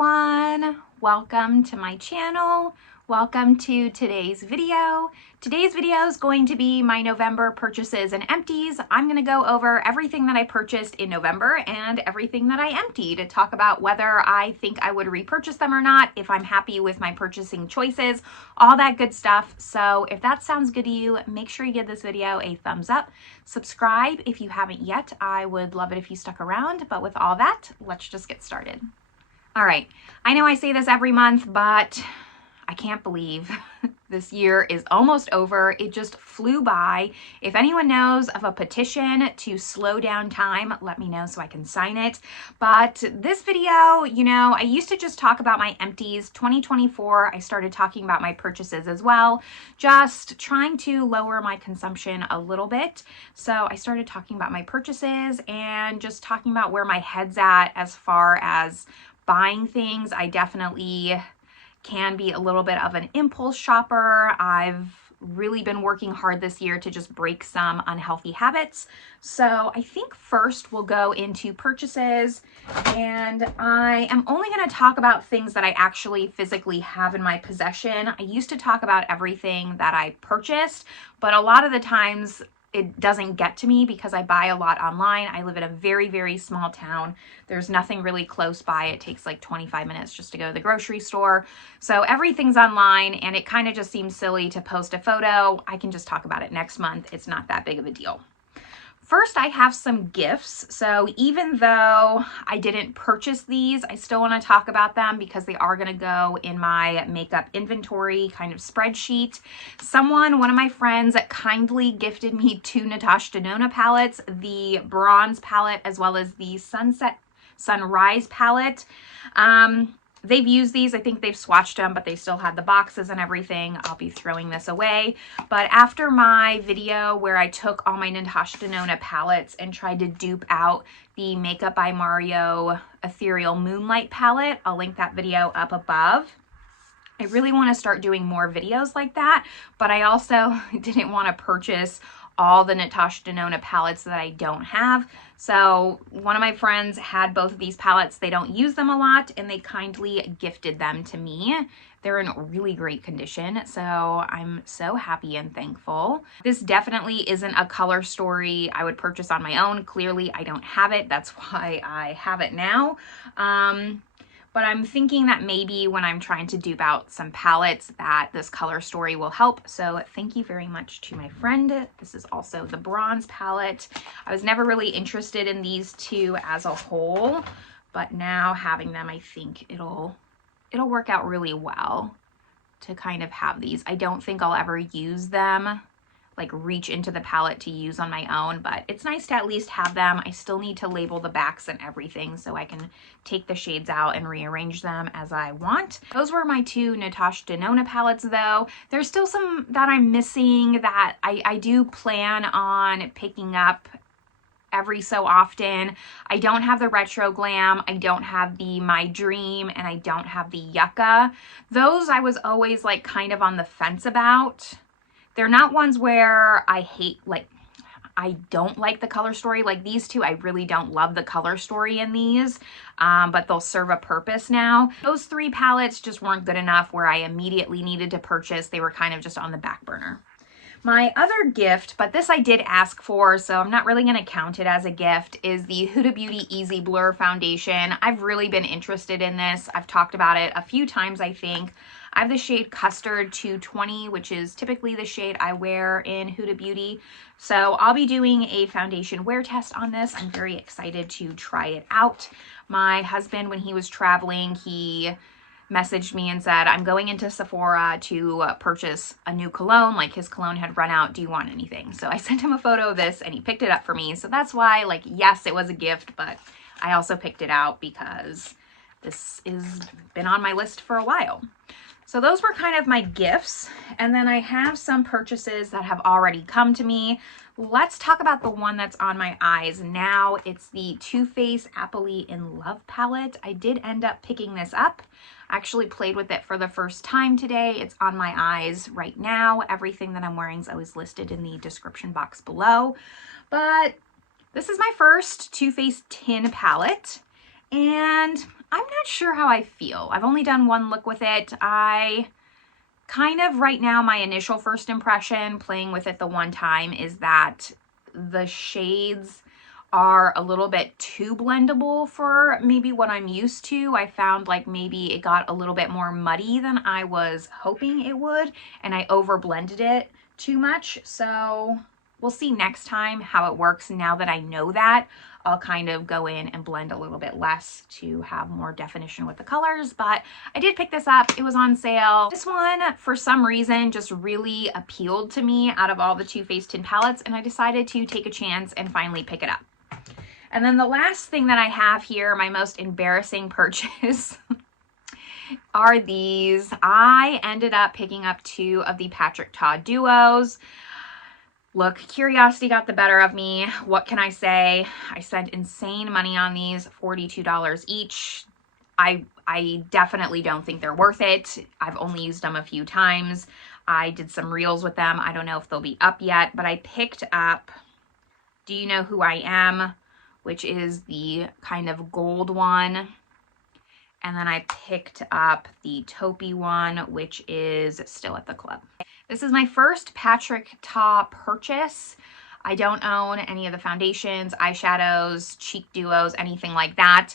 everyone, welcome to my channel. Welcome to today's video. Today's video is going to be my November purchases and empties. I'm going to go over everything that I purchased in November and everything that I emptied to talk about whether I think I would repurchase them or not, if I'm happy with my purchasing choices, all that good stuff. So if that sounds good to you, make sure you give this video a thumbs up. Subscribe if you haven't yet. I would love it if you stuck around, but with all that, let's just get started. All right, I know I say this every month, but I can't believe this year is almost over. It just flew by. If anyone knows of a petition to slow down time, let me know so I can sign it. But this video, you know, I used to just talk about my empties. 2024, I started talking about my purchases as well, just trying to lower my consumption a little bit. So I started talking about my purchases and just talking about where my head's at as far as buying things. I definitely can be a little bit of an impulse shopper. I've really been working hard this year to just break some unhealthy habits. So I think first we'll go into purchases, and I am only going to talk about things that I actually physically have in my possession. I used to talk about everything that I purchased, but a lot of the times it doesn't get to me because I buy a lot online. I live in a very, very small town. There's nothing really close by. It takes like 25 minutes just to go to the grocery store. So everything's online, and it kind of just seems silly to post a photo. I can just talk about it next month. It's not that big of a deal. First, I have some gifts. So even though I didn't purchase these, I still want to talk about them because they are going to go in my makeup inventory kind of spreadsheet. One of my friends kindly gifted me two Natasha Denona palettes, the bronze palette as well as the sunrise palette. They've used these. I think they've swatched them, but they still had the boxes and everything. I'll be throwing this away. But after my video where I took all my Natasha Denona palettes and tried to dupe out the Makeup by Mario Ethereal Moonlight palette, I'll link that video up above. I really want to start doing more videos like that, but I also didn't want to purchase all the Natasha Denona palettes that I don't have. So one of my friends had both of these palettes. They don't use them a lot, and they kindly gifted them to me. They're in really great condition, so I'm so happy and thankful. This definitely isn't a color story I would purchase on my own. Clearly, I don't have it. That's why I have it now. But I'm thinking that maybe when I'm trying to dupe out some palettes that this color story will help. So thank you very much to my friend. This is also the bronze palette. I was never really interested in these two as a whole, but now having them, I think it'll work out really well to kind of have these. I don't think I'll ever use them, like reach into the palette to use on my own, but it's nice to at least have them. I still need to label the backs and everything so I can take the shades out and rearrange them as I want. Those were my two Natasha Denona palettes though. There's still some that I'm missing that I do plan on picking up every so often. I don't have the Retro Glam, I don't have the My Dream, and I don't have the Yucca. Those I was always like kind of on the fence about. They're not ones where I hate, like, I don't like the color story. Like these two, I really don't love the color story in these, but they'll serve a purpose now. Those three palettes just weren't good enough where I immediately needed to purchase. They were kind of just on the back burner. My other gift, but this I did ask for, so I'm not really going to count it as a gift, is the Huda Beauty Easy Blur Foundation. I've really been interested in this. I've talked about it a few times, I think. I have the shade Custard 220, which is typically the shade I wear in Huda Beauty. So I'll be doing a foundation wear test on this. I'm very excited to try it out. My husband, when he was traveling, he messaged me and said, I'm going into Sephora to purchase a new cologne. Like his cologne had run out. Do you want anything? So I sent him a photo of this and he picked it up for me. So that's why, like, yes, it was a gift, but I also picked it out because this has been on my list for a while. So those were kind of my gifts. And then I have some purchases that have already come to me. Let's talk about the one that's on my eyes now. It's the Too Faced Appley in Love palette. I did end up picking this up. I actually played with it for the first time today. It's on my eyes right now. Everything that I'm wearing is always listed in the description box below. But this is my first Too Faced tin palette. and I'm not sure how I feel. I've only done one look with it. I kind of right now, my initial first impression playing with it the one time is that the shades are a little bit too blendable for maybe what I'm used to. I found like maybe it got a little bit more muddy than I was hoping it would, and I over blended it too much. So we'll see next time how it works. Now that I know that, I'll kind of go in and blend a little bit less to have more definition with the colors. But I did pick this up. It was on sale. This one, for some reason, just really appealed to me out of all the Too Faced tin palettes, and I decided to take a chance and finally pick it up. And then the last thing that I have here, my most embarrassing purchase, are these. I ended up picking up 2 of the Ta Duos. Look, curiosity got the better of me. What can I say? I spent insane money on these, $42 each. I definitely don't think they're worth it. I've only used them a few times. I did some reels with them. I don't know if they'll be up yet, but I picked up Do You Know Who I Am, which is the kind of gold one. And then I picked up the taupey one, which is still at the club. This is my first Ta purchase. I don't own any of the foundations, eyeshadows, cheek duos, anything like that.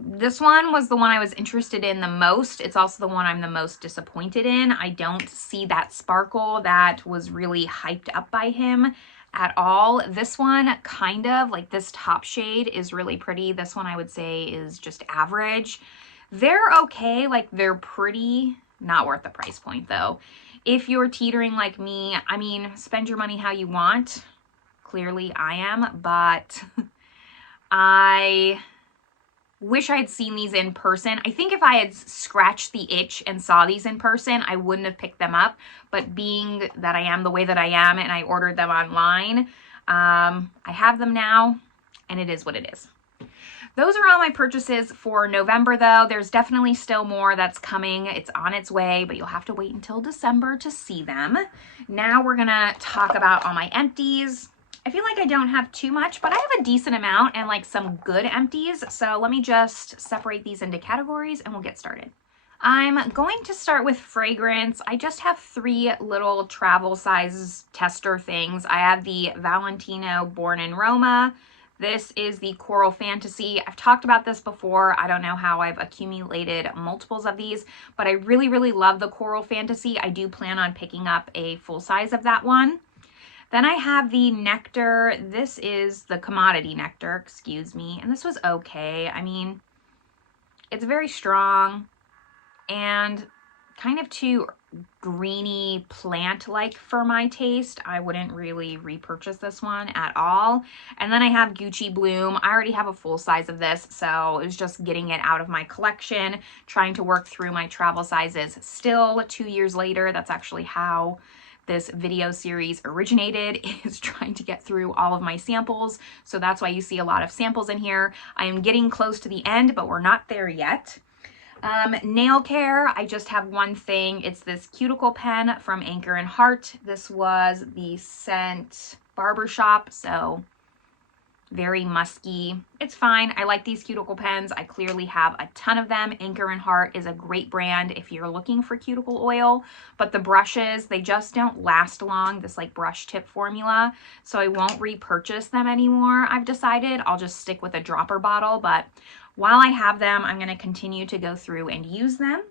This one was the one I was interested in the most. It's also the one I'm the most disappointed in. I don't see that sparkle that was really hyped up by him at all. This one, kind of like this top shade is really pretty. This one I would say is just average. They're okay, like they're pretty, not worth the price point though. If you're teetering like me, I mean, spend your money how you want. Clearly I am, but I wish I had seen these in person. I think if I had scratched the itch and saw these in person, I wouldn't have picked them up. But being that I am the way that I am and I ordered them online, I have them now and it is what it is. Those are all my purchases for November though. There's definitely still more that's coming. It's on its way, but you'll have to wait until December to see them. Now we're gonna talk about all my empties. I feel like I don't have too much, but I have a decent amount and like some good empties. So let me just separate these into categories and we'll get started. I'm going to start with fragrance. I just have 3 little travel size tester things. I have the Valentino Born in Roma. This is the Coral Fantasy. I've talked about this before. I don't know how I've accumulated multiples of these, but I really, really love the Coral Fantasy. I do plan on picking up a full size of that one. Then I have the Nectar. This is the commodity Nectar, excuse me. And this was okay. I mean, it's very strong and kind of too greeny plant-like for my taste. I wouldn't really repurchase this one at all. And then I have Gucci Bloom. I already have a full size of this, so it was just getting it out of my collection, trying to work through my travel sizes. Still 2 years later, that's actually how this video series originated, is trying to get through all of my samples. So that's why you see a lot of samples in here. I am getting close to the end, but we're not there yet. Nail care, I just have one thing. It's this Cuticle pen from Anchor and Heart. This was the scent Barbershop, so very musky. It's fine. I like these cuticle pens. I clearly have a ton of them. Anchor and Heart is a great brand if you're looking for cuticle oil, but the brushes, they just don't last long, this like brush tip formula, so I won't repurchase them anymore. I've decided I'll just stick with a dropper bottle, but while I have them, I'm going to continue to go through and use them.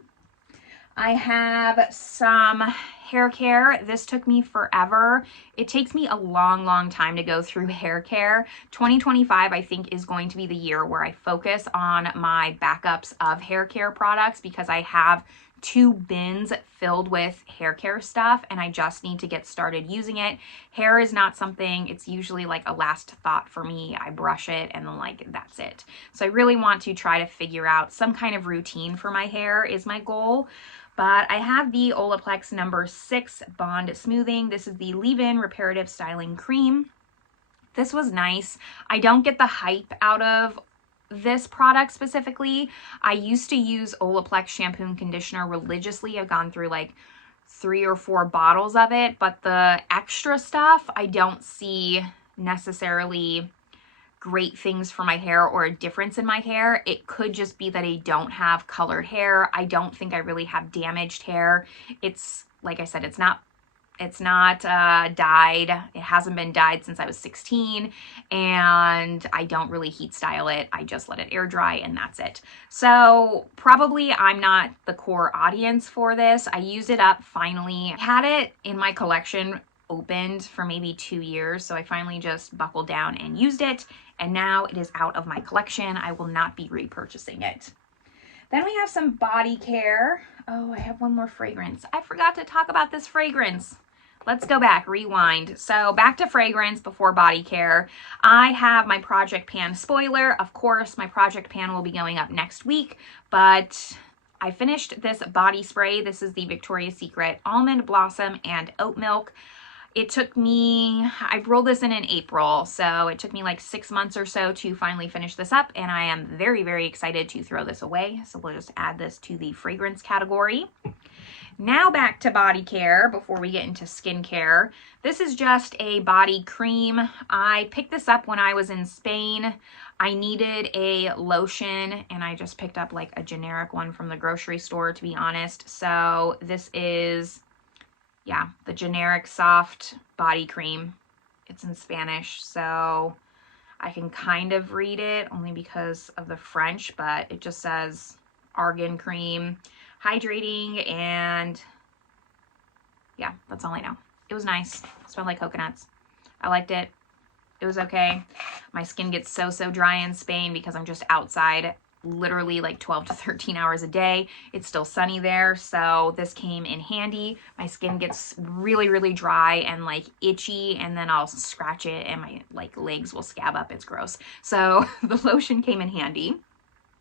I have some hair care. This took me forever. It takes me a long, long time to go through hair care. 2025, I think, is going to be the year where I focus on my backups of hair care products because I have 2 bins filled with hair care stuff and I just need to get started using it. Hair is not something, it's usually like a last thought for me. I brush it and then like that's it. So I really want to try to figure out some kind of routine for my hair is my goal. But I have the Olaplex number 6 Bond Smoothing. This is the leave-in reparative styling cream. This was nice. I don't get the hype out of this product specifically. I used to use Olaplex shampoo and conditioner religiously. I've gone through like 3 or 4 bottles of it, but the extra stuff I don't see necessarily great things for my hair or a difference in my hair. It could just be that I don't have colored hair. I don't think I really have damaged hair. It's, like I said, it's not dyed. It hasn't been dyed since I was 16, and I don't really heat style it. I just let it air dry and that's it. So probably I'm not the core audience for this. I used it up finally. I had it in my collection opened for maybe 2 years, so I finally just buckled down and used it, and now it is out of my collection. I will not be repurchasing it. Then we have some body care. Oh, I have one more fragrance. I forgot to talk about this fragrance. Let's go back, rewind. So back to fragrance before body care. I have my Project Pan spoiler. Of course, my Project Pan will be going up next week, but I finished this body spray. This is the Victoria's Secret Almond Blossom and Oat Milk. It took me, I rolled this in April, so it took me like 6 months or so to finally finish this up, and I am very, very excited to throw this away. So we'll just add this to the fragrance category. Now back to body care before we get into skincare. This is just a body cream. I picked this up when I was in Spain. I needed a lotion and I just picked up like a generic one from the grocery store, to be honest. So this is, yeah, the generic soft body cream. It's in Spanish, so I can kind of read it only because of the French, but it just says argan cream, hydrating, and yeah, that's all I know. It was nice. It smelled like coconuts. I liked it. It was okay. My skin gets so dry in Spain because I'm just outside literally like 12 to 13 hours a day. It's still sunny there, so this came in handy. My skin gets really dry and like itchy, and then I'll scratch it and my like legs will scab up. It's gross. So the lotion came in handy.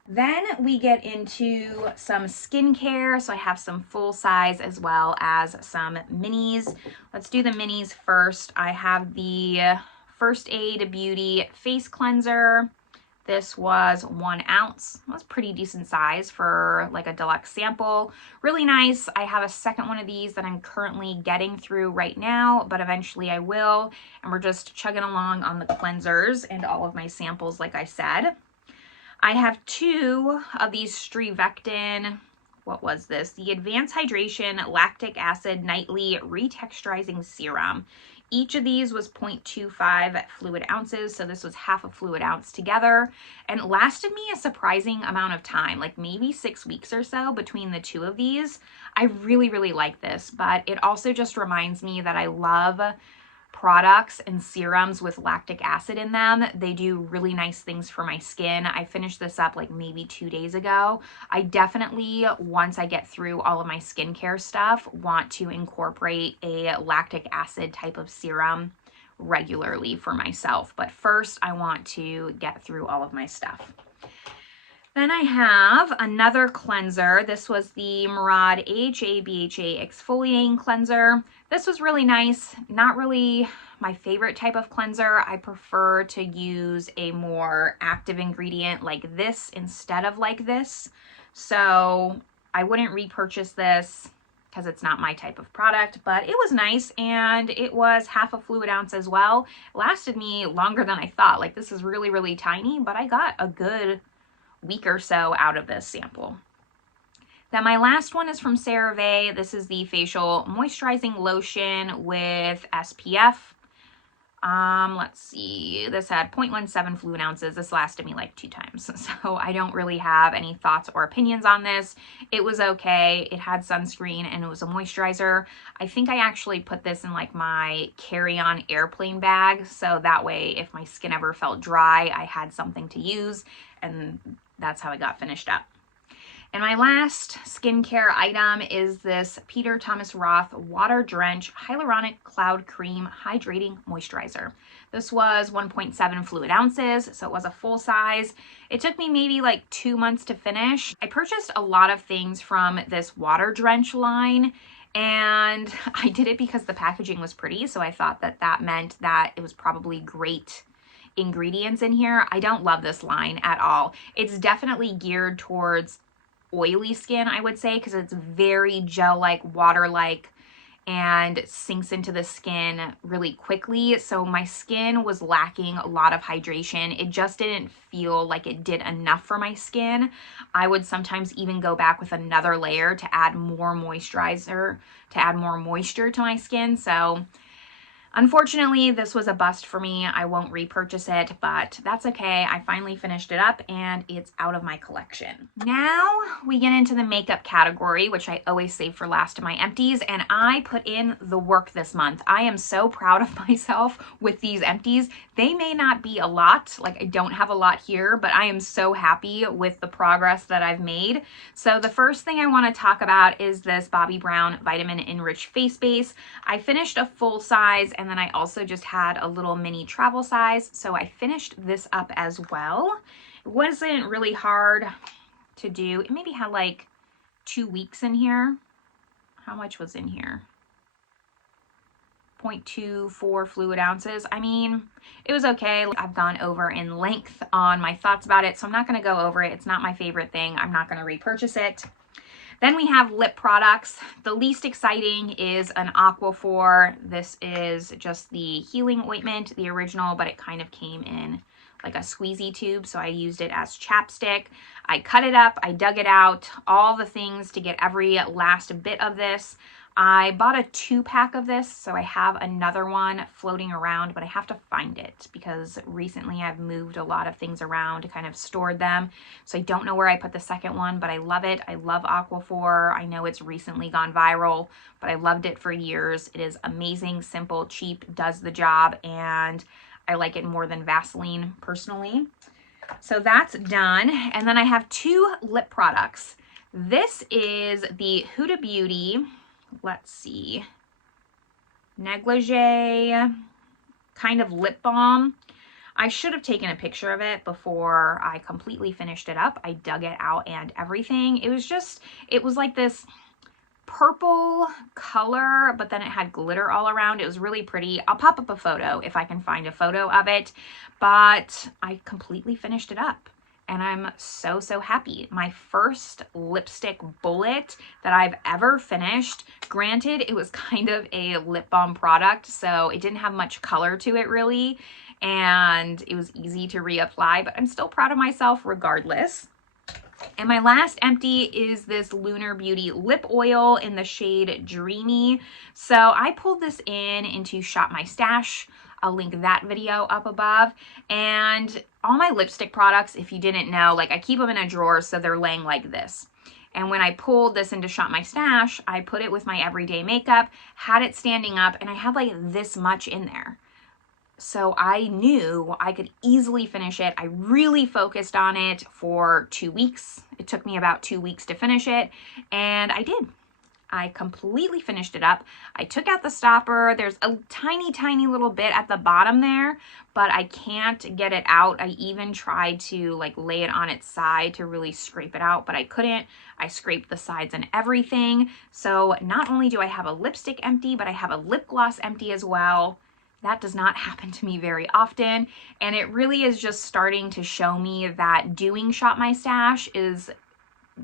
Then we get into some skincare. So I have some full size as well as some minis. Let's do the minis first. I have the First Aid Beauty Face Cleanser. This was 1 ounce. It was pretty decent size for like a deluxe sample. Really nice. I have a second one of these that I'm currently getting through right now, but eventually I will. And we're just chugging along on the cleansers and all of my samples, like I said. I have 2 of these Strivectin, what was this? The Advanced Hydration Lactic Acid Nightly Retexturizing Serum. Each of these was 0.25 fluid ounces, so this was half a fluid ounce together, and it lasted me a surprising amount of time, like maybe 6 weeks or so between the 2 of these. I really like this, but it also just reminds me that I love products and serums with lactic acid in them. They do really nice things for my skin. I finished this up like maybe 2 days ago. I definitely, once I get through all of my skincare stuff, want to incorporate a lactic acid type of serum regularly for myself. But first, I want to get through all of my stuff. Then I have another cleanser. This was the Murad AHA BHA Exfoliating Cleanser. This was really nice. Not really my favorite type of cleanser. I prefer to use a more active ingredient like this instead of like this. So I wouldn't repurchase this because it's not my type of product, but it was nice, and it was half a fluid ounce as well. It lasted me longer than I thought. Like, this is really tiny, but I got a good week or so out of this sample. Then my last one is from CeraVe. This is the Facial Moisturizing Lotion with SPF. Let's see, this had 0.17 fluid ounces. This lasted me like 2 times. So I don't really have any thoughts or opinions on this. It was okay. It had sunscreen and it was a moisturizer. I think I actually put this in like my carry-on airplane bag. So that way, if my skin ever felt dry, I had something to use, and that's how I got finished up. And my last skincare item is this Peter Thomas Roth Water Drench Hyaluronic Cloud Cream Hydrating Moisturizer. This was 1.7 fluid ounces, so it was a full size. It took me maybe like 2 months to finish. I purchased a lot of things from this Water Drench line, and I did it because the packaging was pretty, so I thought that that meant that it was probably great ingredients in here. I don't love this line at all. It's definitely geared towards oily skin, I would say, because it's very gel-like, water-like, and sinks into the skin really quickly. So my skin was lacking a lot of hydration. It just didn't feel like it did enough for my skin. I would sometimes even go back with another layer to add more moisturizer, to add more moisture to my skin. So unfortunately, this was a bust for me. I won't repurchase it, but that's okay. I finally finished it up and it's out of my collection. Now we get into the makeup category, which I always save for last in my empties, and I put in the work this month. I am so proud of myself with these empties. They may not be a lot, like I don't have a lot here, but I am so happy with the progress that I've made. So the first thing I want to talk about is this Bobbi Brown Vitamin Enriched Face Base. I finished a full size, and then I also just had a little mini travel size. So I finished this up as well. It wasn't really hard to do. It maybe had like 2 weeks in here. How much was in here? 0.24 fluid ounces. I mean, it was okay. I've gone over in length on my thoughts about it, so I'm not going to go over it. It's not my favorite thing. I'm not going to repurchase it. Then we have lip products. The least exciting is an Aquaphor. This is just the healing ointment, the original, but it kind of came in like a squeezy tube, so I used it as chapstick. I cut it up, I dug it out, all the things to get every last bit of this. I bought a 2-pack of this, so I have another one floating around, but I have to find it because recently I've moved a lot of things around, kind of stored them. So I don't know where I put the second one, but I love it. I love Aquaphor. I know it's recently gone viral, but I loved it for years. It is amazing, simple, cheap, does the job, and I like it more than Vaseline personally. So that's done. And then I have 2 lip products. This is the Huda Beauty, let's see, negligee kind of lip balm. I should have taken a picture of it before I completely finished it up. I dug it out and everything. It was like this purple color, but then it had glitter all around. It was really pretty. I'll pop up a photo if I can find a photo of it, but I completely finished it up. And I'm so, so happy. My first lipstick bullet that I've ever finished. Granted, it was kind of a lip balm product, so it didn't have much color to it really, and it was easy to reapply, but I'm still proud of myself regardless. And my last empty is this Lunar Beauty lip oil in the shade Dreamy. So I pulled this into Shop My Stash. I'll link that video up above. And all my lipstick products, if you didn't know, like I keep them in a drawer so they're laying like this. And when I pulled this into Shop My Stash, I put it with my everyday makeup, had it standing up, and I had like this much in there. So I knew I could easily finish it. I really focused on it for 2 weeks. It took me about 2 weeks to finish it, and I did. I completely finished it up. I took out the stopper. There's a tiny, tiny little bit at the bottom there, but I can't get it out. I even tried to like lay it on its side to really scrape it out, but I couldn't. I scraped the sides and everything. So not only do I have a lipstick empty, but I have a lip gloss empty as well. That does not happen to me very often, and it really is just starting to show me that doing Shop My Stash is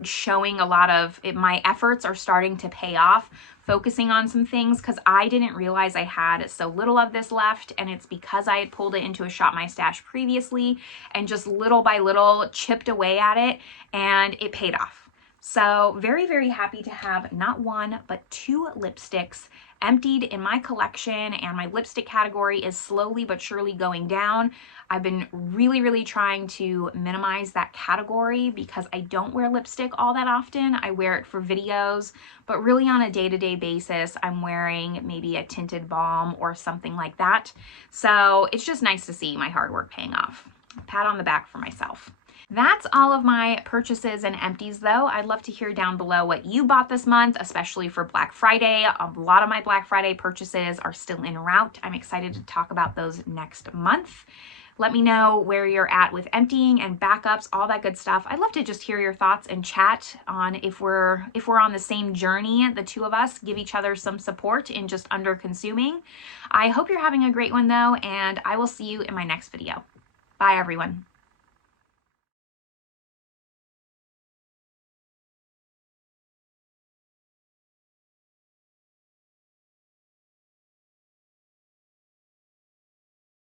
showing a lot of it. My efforts are starting to pay off, focusing on some things, because I didn't realize I had so little of this left, and it's because I had pulled it into a Shop My Stash previously and just little by little chipped away at it, and it paid off. So very, very happy to have not 1, but 2 lipsticks emptied in my collection, and my lipstick category is slowly but surely going down. I've been really, really trying to minimize that category because I don't wear lipstick all that often. I wear it for videos, but really on a day-to-day basis, I'm wearing maybe a tinted balm or something like that. So it's just nice to see my hard work paying off. Pat on the back for myself. That's all of my purchases and empties though. I'd love to hear down below what you bought this month, especially for Black Friday. A lot of my Black Friday purchases are still en route. I'm excited to talk about those next month. Let me know where you're at with emptying and backups, all that good stuff. I'd love to just hear your thoughts and chat on if we're on the same journey, the two of us, give each other some support in just under consuming. I hope you're having a great one though, and I will see you in my next video. Bye everyone.